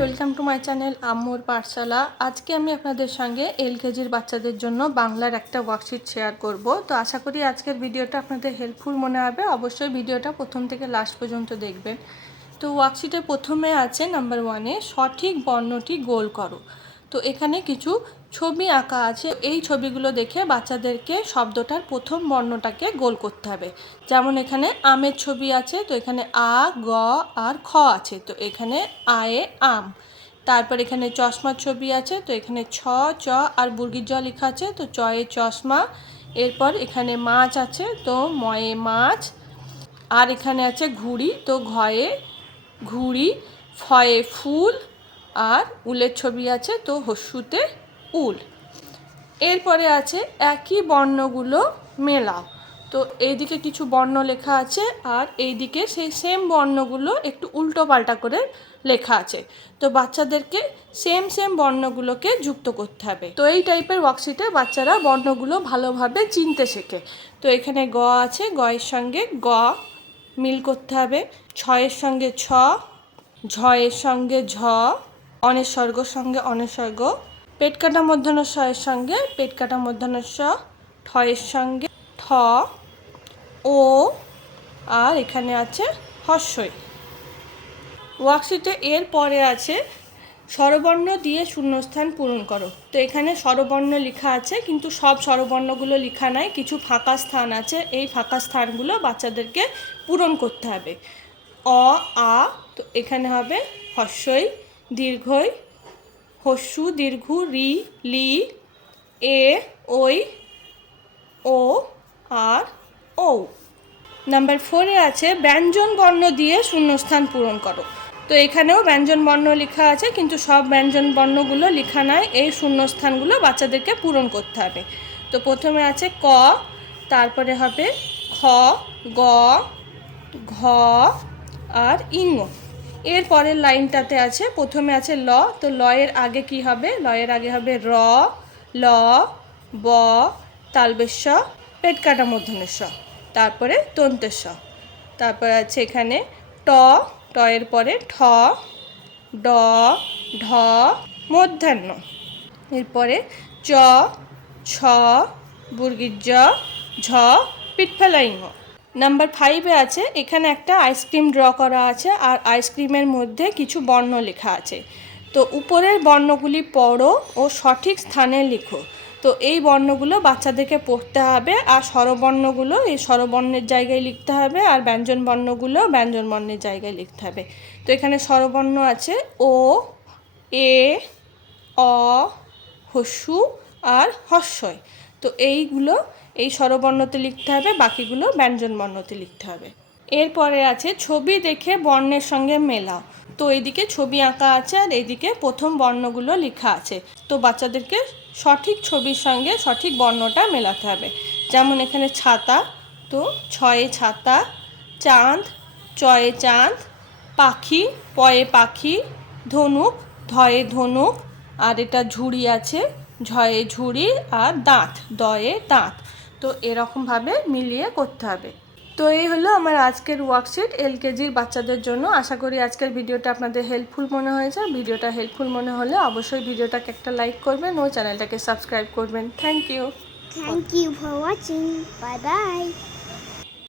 Welcome to my channel আম্মুর পাঠশালা। আজকে আমি আপনাদের সঙ্গে এলকেজির বাচ্চাদের জন্য বাংলার একটা ওয়ার্কশিট শেয়ার করব। তো আশা করি আজকের ভিডিওটা আপনাদের হেল্পফুল মনে হবে। অবশ্যই ভিডিওটা প্রথম থেকে লাস্ট পর্যন্ত দেখবেন। তো ওয়ার্কশিটে প্রথমে আছে নাম্বার 1-এ সঠিক বর্ণটি গোল করো। তো এখানে কিছু ছবি আঁকা আছে। এই ছবিগুলো দেখে বাচ্চাদেরকে শব্দটার প্রথম বর্ণটাকে গোল করতে হবে। যেমন এখানে আমের ছবি আছে, তো এখানে আ, গ আর খ আছে, তো এখানে আয়ে আম। তারপর এখানে চশমার ছবি আছে, তো এখানে ছ, চ আর বুর্গির জ লেখা আছে, তো চয়ে চশমা। এরপর এখানে মাছ আছে, তো ময়ে মাছ। আর এখানে আছে ঘুড়ি, তো ঘয়ে ঘুড়ি। ফয়ে ফুল আর উলের ছবি আছে, তো হস্যুতে উল। এরপরে আছে একই বর্ণগুলো মেলাও। তো এইদিকে কিছু বর্ণ লেখা আছে আর এইদিকে সেই সেম বর্ণগুলো একটু উল্টো পাল্টা করে লেখা আছে। তো বাচ্চাদেরকে সেম বর্ণগুলোকে যুক্ত করতে হবে। তো এই টাইপের ওয়ার্কশিটে বাচ্চারা বর্ণগুলো ভালোভাবে চিনতে শেখে। তো এখানে গ আছে, গয়ের সঙ্গে গ মিল করতে হবে। ছয়ের সঙ্গে ছ, ঝয়ের সঙ্গে ঝ, অনের স্বর্গর সঙ্গে অনের স্বর্গ, পেট কাটা মূর্ধন্য ষয়ের সঙ্গে পেট কাটা মূর্ধন্য ষ, ঠয়ের সঙ্গে ঠ, ও আর এখানে আছে হস্যই। ওয়ার্কশিটে এর পরে আছে স্বরবর্ণ দিয়ে শূন্যস্থান পূরণ করো। তো এখানে স্বরবর্ণ লেখা আছে, কিন্তু সব স্বরবর্ণগুলো লেখা নাই, কিছু ফাঁকা স্থান আছে। এই ফাঁকা স্থানগুলো বাচ্চাদেরকে পূরণ করতে হবে। অ, আ, তো এখানে হবে হস্যই, দীর্ঘই, হস্যু দীর্ঘ, রি, লি, এ, ওই, ও আর ও। নাম্বার 4-এ আছে ব্যঞ্জন বর্ণ দিয়ে শূন্যস্থান পূরণ করো। তো এখানেও ব্যঞ্জন বর্ণ লেখা আছে, কিন্তু সব ব্যঞ্জন বর্ণগুলো লেখা নয়। এই শূন্যস্থানগুলো বাচ্চাদেরকে পূরণ করতে হবে। তো প্রথমে আছে ক, তারপরে হবে খ, গ, ঘ আর ইঙ। এর পরের লাইনটাতে আছে, প্রথমে আছে ল, তো লয়ের আগে কি হবে? লয়ের আগে হবে র, ল, ব, তালবেশ, পেট কাটা মূর্ধন্যের ষ, তারপরে দন্তের স। তারপরে আছে এখানে ট, টয়ের পরে ঠ, ড, ঢ, মধ্যাহ্ন। এরপরে চ, ছ, বুর্গির জ, ঝ, পিঠফেলা ইঙ। নাম্বার 5-এ আছে এখানে একটা আইসক্রিম ড্র করা আছে আর আইসক্রিমের মধ্যে কিছু বর্ণ লেখা আছে। তো উপরের বর্ণগুলি পড়ো ও সঠিক স্থানে লেখো। তো এই বর্ণগুলো বাচ্চাদেরকে পড়তে হবে, আর স্বরবর্ণগুলো এই স্বরবর্ণের জায়গায় লিখতে হবে, আর ব্যঞ্জন বর্ণগুলো ব্যঞ্জন বর্ণের জায়গায় লিখতে হবে। তো এখানে স্বরবর্ণ আছে ও, এ, অ, হস্যু আর হস্যই। তো এইগুলো এই স্বরবর্ণতে লিখতে হবে, বাকিগুলো ব্যঞ্জন বর্ণতে লিখতে হবে। এরপরে আছে ছবি দেখে বর্ণের সঙ্গে মেলাও। তো এইদিকে ছবি আঁকা আছে আর এইদিকে প্রথম বর্ণগুলো লেখা আছে। তো বাচ্চাদেরকে সঠিক ছবির সঙ্গে সঠিক বর্ণটা মেলাতে হবে। যেমন এখানে ছাতা, তো ছয়ে ছাতা, চাঁদ, চয়ে চাঁদ, পাখি, পয়ে পাখি, ধনুক, ধয়ে ধনুক, আর এটা ঝুড়ি আছে, ঝয়ে ঝুড়ি, আর দাঁত, দয়ে দাঁত। তো এরকমভাবে মিলিয়ে করতে হবে। তো এই হলো আমার আজকের ওয়ার্কশিট এলকেজির বাচ্চাদের জন্য। আশা করি আজকের ভিডিওটা আপনাদের হেল্পফুল মনে হয়েছে। ভিডিওটা হেল্পফুল মনে হলে অবশ্যই ভিডিওটাকে একটা লাইক করবেন ও চ্যানেলটাকে সাবস্ক্রাইব করবেন। Thank you for watching. Bye by.